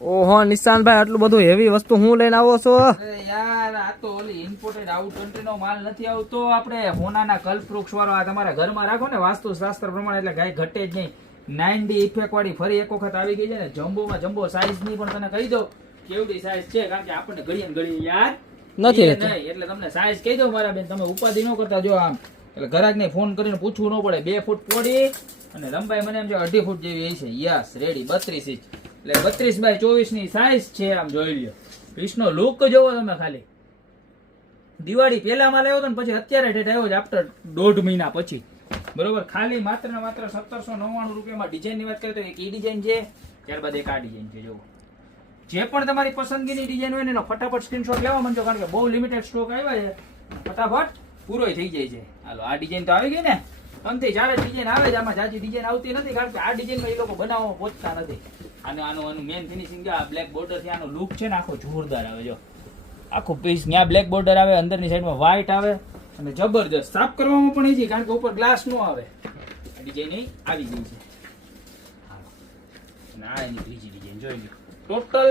ઓહો નિશાનભાઈ આટલું બધું હેવી વસ્તુ હું લઈને આવો છો? અરે યાર આ તો ઓલી ઇમ્પોર્ટેડ આઉટ કન્ટ્રી નો માલ નથી આવતો. આપણે હોનાના કલ્પવૃક્ષ વાળો આ તમારા ઘરમાં રાખો ને વાસ્તુ શાસ્ત્ર પ્રમાણે એટલે ગાય ઘટે જ નહીં. 9D ઇફેક્ટ વાળી ફરી એક વખત આવી ગઈ છે ને. જમ્બોમાં જમ્બો સાઈઝ ની પણ તને કહી દઉં કેવડી સાઈઝ છે, કારણ કે આપણને ઘડીએ ને ઘડીએ યાર નથી એ નહીં. એટલે તમને સાઈઝ કહી દઉં મારા બેન, તમે ઉપાધિ ન કરતા. જો આમ એટલે ગ્રાહક ને ફોન કરીને પૂછવું ન પડે. 2 ફૂટ પોડી અને લંબાઈ મને એમ જો 2.5 ફૂટ જેવી છે. યસ રેડી 32 ઇંચ એટલે 32 બાય 24 ની સાઈઝ છે. આમ જોઈ લ્યો. પીસનો લુક જોવો તમે ખાલી. દિવાળી પહેલા માલ આવ્યો હતો ને પછી અત્યારે ડેટ આવ્યો છે આફ્ટર 1.5 મહિના પછી. બરોબર. ખાલી માત્ર ને માત્ર 1799 રૂપિયામાં. ડિઝાઇન ની વાત કરીએ તો એક ઈ ડિઝાઇન છે, ત્યારબાદ એક આ ડિઝાઇન છે. જોવો જે પણ તમારી પસંદગીની ડિઝાઇન હોય ને એનો ફટાફટ સ્ક્રીનશોટ લેવા માંડજો, કારણ કે બહુ લિમિટેડ સ્ટોક આવ્યા છે. ફટાફટ પૂરો થઈ જાય છે. હાલો આ ડિઝાઇન તો આવી ગઈ ને. 3 થી 4 ડિઝાઇન આવે છે. આમાં જાજી ડિઝાઇન આવતી નથી, કારણ કે આ ડિઝાઇનમાં એ લોકો બનાવવામાં પહોંચતા નથી. અને આનું મેન ફિનિશિંગ આ બ્લેક બોર્ડર થી આનો લુક છે ને આખો જોરદાર આવે. જો આખું પીસ ત્યાં બ્લેક બોર્ડર આવે, અંદરની સાઈડમાં વ્હાઈટ આવે અને જબરજસ્ત. સાફ કરવામાં પણ ઈઝી, કારણ કે ઉપર ગ્લાસ નો આવે. આ ડિઝાઇન આવી ગઈ છે. ના એની ત્રીજી ડિઝાઇન જોઈ લો. ટોટલ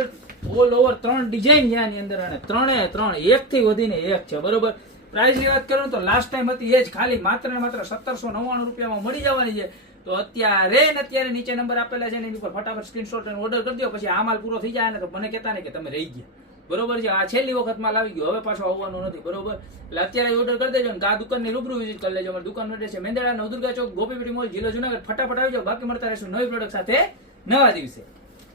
ઓલ ઓવર 3 ડિઝાઇન છે આની અંદર, અને 3 એક થી વધીને એક છે. બરોબર. પ્રાઇસ ની વાત કરું તો લાસ્ટ ટાઈમ હતી એ જ, ખાલી માત્ર ને માત્ર 1799 રૂપિયામાં મળી જવાની છે. તો અત્યારે નીચે નંબર આપેલા છે એની ઉપર ફટાફટ સ્ક્રીનશોટ અને ઓર્ડર કરી દો. પછી આ માલ પૂરો થઈ જાય ને તો મને કહેતા નહીં કે તમે રહી ગયા. બરોબર છે. આ છેલ્લી વખત માલ આવી ગયો, હવે પાછો આવવાનો નથી. બરોબર. એટલે અત્યારે ઓર્ડર કરી દેજો ને આ દુકાનની રૂબરૂ વિઝિટ કરી લેજો. અમારી દુકાનનો એડ્રેસ છે મેંદરડા નવદુર્ગા ચોક, ગોપીપીટી મોલ, જિલ્લો જુનાગઢ. ફટાફટ આવી જાઓ. બાકી મળતા રહેશું નવી પ્રોડક્ટ સાથે નવા દિવસે.